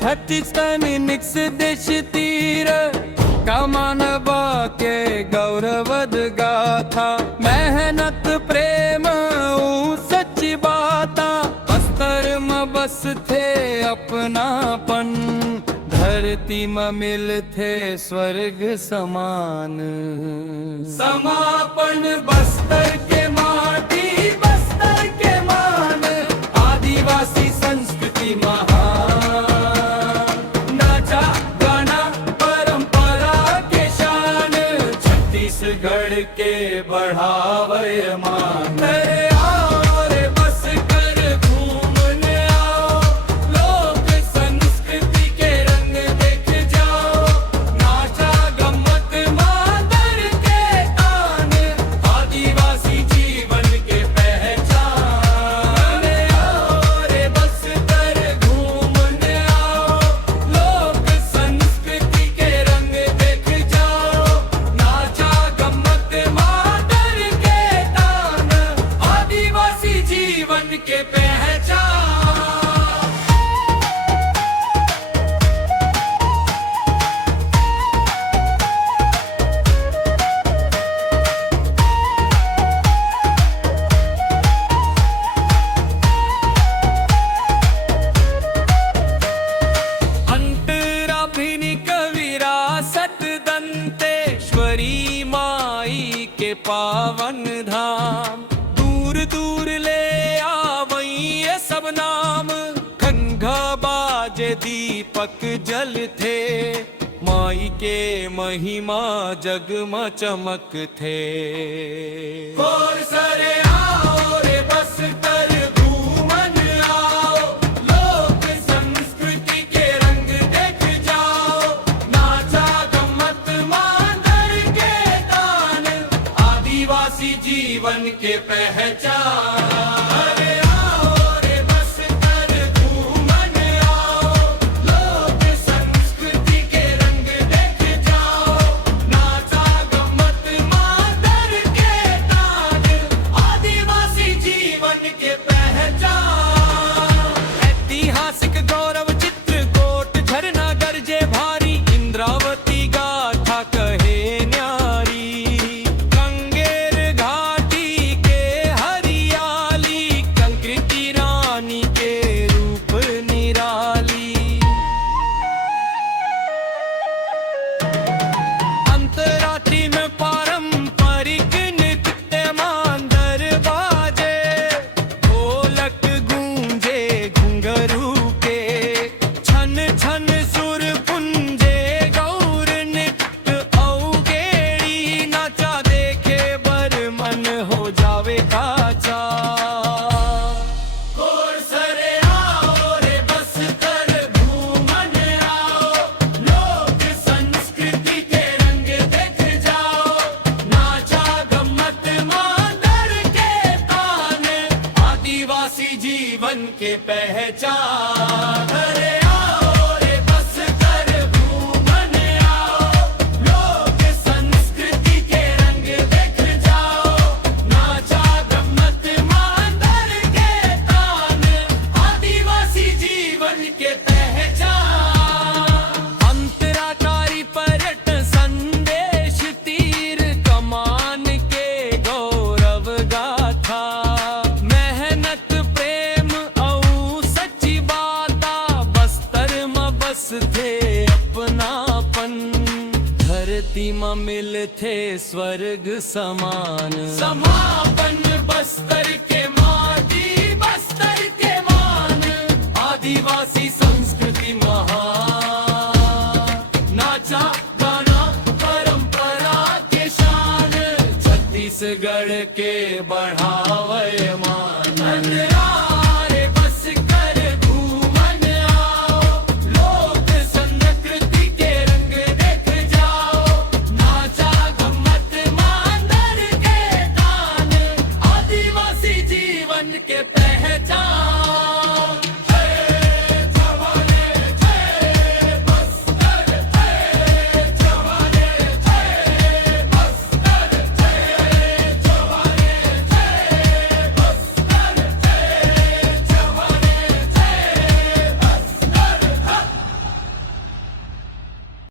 छत्तीसगढ़ निक्स देश तीर कमान बाके गौरवद गाथा मेहनत प्रेम सच्ची बाता बस्तर में बस थे अपनापन धरती में मिल थे स्वर्ग समान समापन बस्तर के माटी बस्तर के मान आदिवासी संस्कृति महान नाचा गाना परंपरा के शान छत्तीसगढ़ के बढ़ावे मान के पहचान अंतराभिनिक विरासत दंतेश्वरी माई के पावन धाम दूर दूर ले सब नाम खंघा बाजे दीपक जल थे माई के महिमा जग में चमक थे और सरे आओ रे बस कर घूमन आओ लोक संस्कृति के रंग देख जाओ नाचा गम्मत मांदर के तान आदिवासी जीवन के पहचान जीवन के पहचान अरे आओ रे बस कर घूमन आओ लोक संस्कृति के रंग देख जाओ नाचा गम्मत मांदर के तान आदिवासी जीवन के पहचान अंतराकारी पर्यटन संदेश तीर कमान के गौरव गाथा थे अपनापन धरती में मिल थे स्वर्ग समान समापन बस्तर के माटी बस्तर के मान आदिवासी संस्कृति महान नाचा गाना परंपरा के शान छत्तीसगढ़ के बढ़ावा